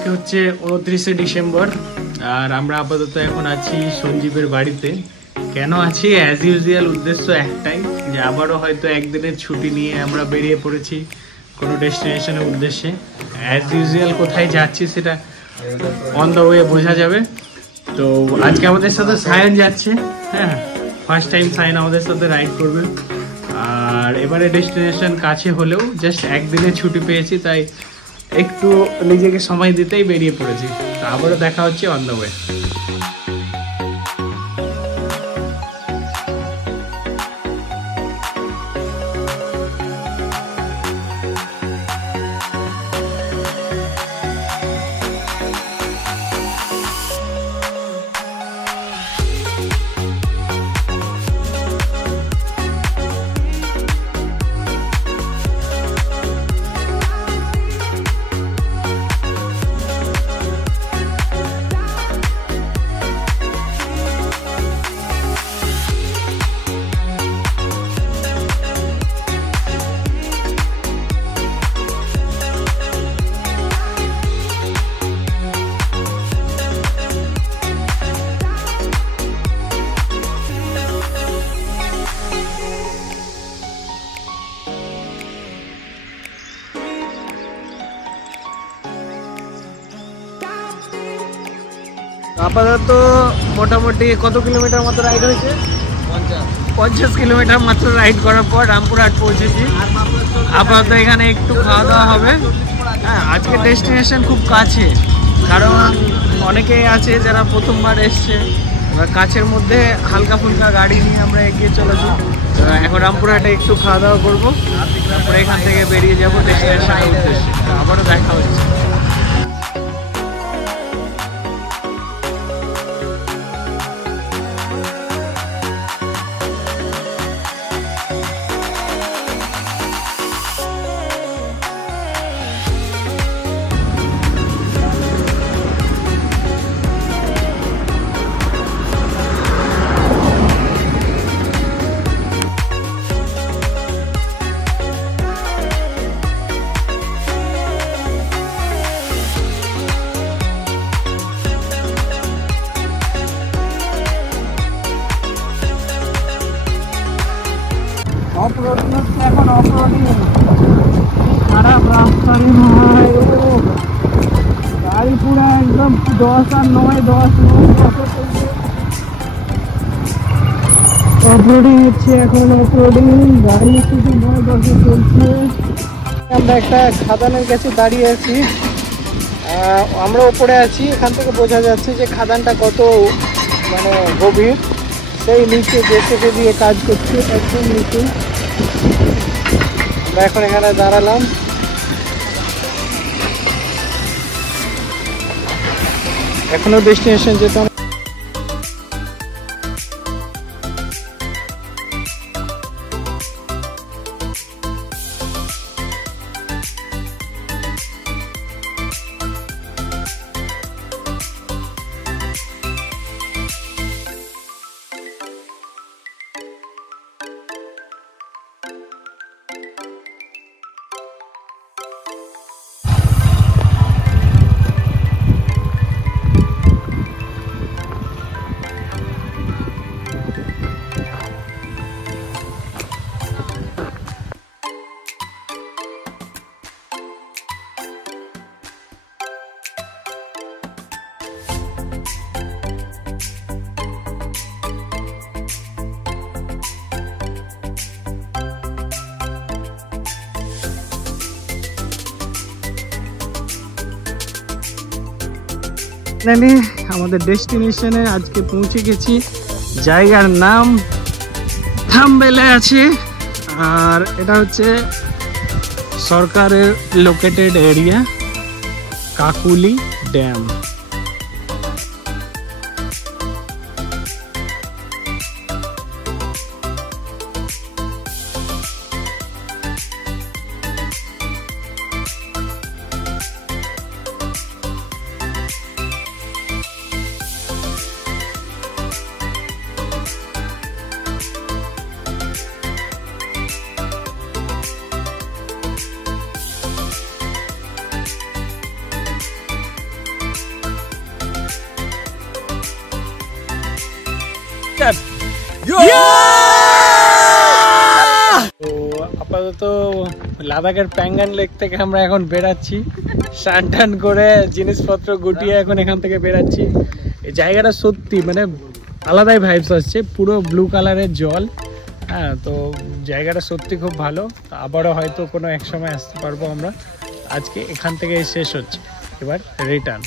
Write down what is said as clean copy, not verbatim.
আজকে হচ্ছে 29শে ডিসেম্বর আর আমরা আপাতত এখন আছি সঞ্জীবের বাড়িতে। কেন আছি? অ্যাজ ইউজুয়াল উদ্দেশ্য একটাই, যে আবারও হয়তো একদিনের ছুটি নিয়ে আমরা বেরিয়ে পড়েছি কোনো ডেস্টিনেশনের উদ্দেশ্যে। অ্যাজ ইউজুয়াল কোথায় যাচ্ছি সেটা অন দ্য ওয়ে বোঝা যাবে। তো আজকে আমাদের সাথে সায়ন যাচ্ছে। হ্যাঁ, ফার্স্ট টাইম সায়ন আমাদের সাথে রাইড করবে। আর এবারে ডেস্টিনেশন কাছে হলেও জাস্ট একদিনের ছুটি পেয়েছি, তাই একটু নিজেকে সময় দিতেই বেরিয়ে পড়েছি। তো আবারও দেখা হচ্ছে অন দ্য ওয়ে। আপাতত মোটামুটি কত কিলোমিটার মতো রাইড হয়েছে? 50 কিলোমিটার মাত্র রাইড করার পর রামপুরহাট পৌঁছেছি। আপাতত এখানে একটু খাওয়া দাওয়া হবে। হ্যাঁ, আজকে ডেস্টিনেশন খুব কাছে, কারণ অনেকে আছে যারা প্রথমবার এসছে। এবার কাছের মধ্যে হালকা ফুলকা গাড়ি নিয়ে আমরা এগিয়ে চলেছি। এখন রামপুরহাটে একটু খাওয়া দাওয়া করবো, তারপরে এখান থেকে বেরিয়ে যাবো ডেস্টিনেশনের উদ্দেশ্যে। আবারও দেখা হচ্ছে। এখন অফরোডিং খারাপ রাস্তা রে ভাই, গাড়ি পুরো একদম 10 আর 9 10 অফরোডিং হচ্ছে। এখন অফরোডিং গাড়ি শুধু 9 10 চলছে। আমরা একটা খাদানের কাছে দাঁড়িয়ে আছি, আমরা উপরে আছি। এখান থেকে বোঝা যাচ্ছে যে খাদানটা কত মানে গভীর। সেই নিচে জেসিবি দিয়ে কাজ করছে, একদম নিচে। আমরা এখন এখানে দাঁড়ালাম। এখনো ডেস্টিনেশন যেতাম। আমাদের ডেস্টিনেশনে আজকে পৌঁছে গেছি। জায়গার নাম থাম্বেলে আছে, আর এটা হচ্ছে সরকারের located area Kakuli dam. Start. তো আপাতত লাদাখের প্যাঙ্গান লেক থেকে আমরা এখন বেরাচ্ছি, স্নান টান করে জিনিসপত্র গুটিয়ে এখন এখান থেকে বেরাচ্ছি। এই জায়গাটা সত্যি মানে আলাদাই ভাইবস আসছে, পুরো ব্লু কালারের জল। হ্যাঁ, তো জায়গাটা সত্যি খুব ভালো। আবারও হয়তো কোনো এক সময় আসতে পারবো আমরা। আজকে এখান থেকে শেষ হচ্ছে, এবার রিটার্ন।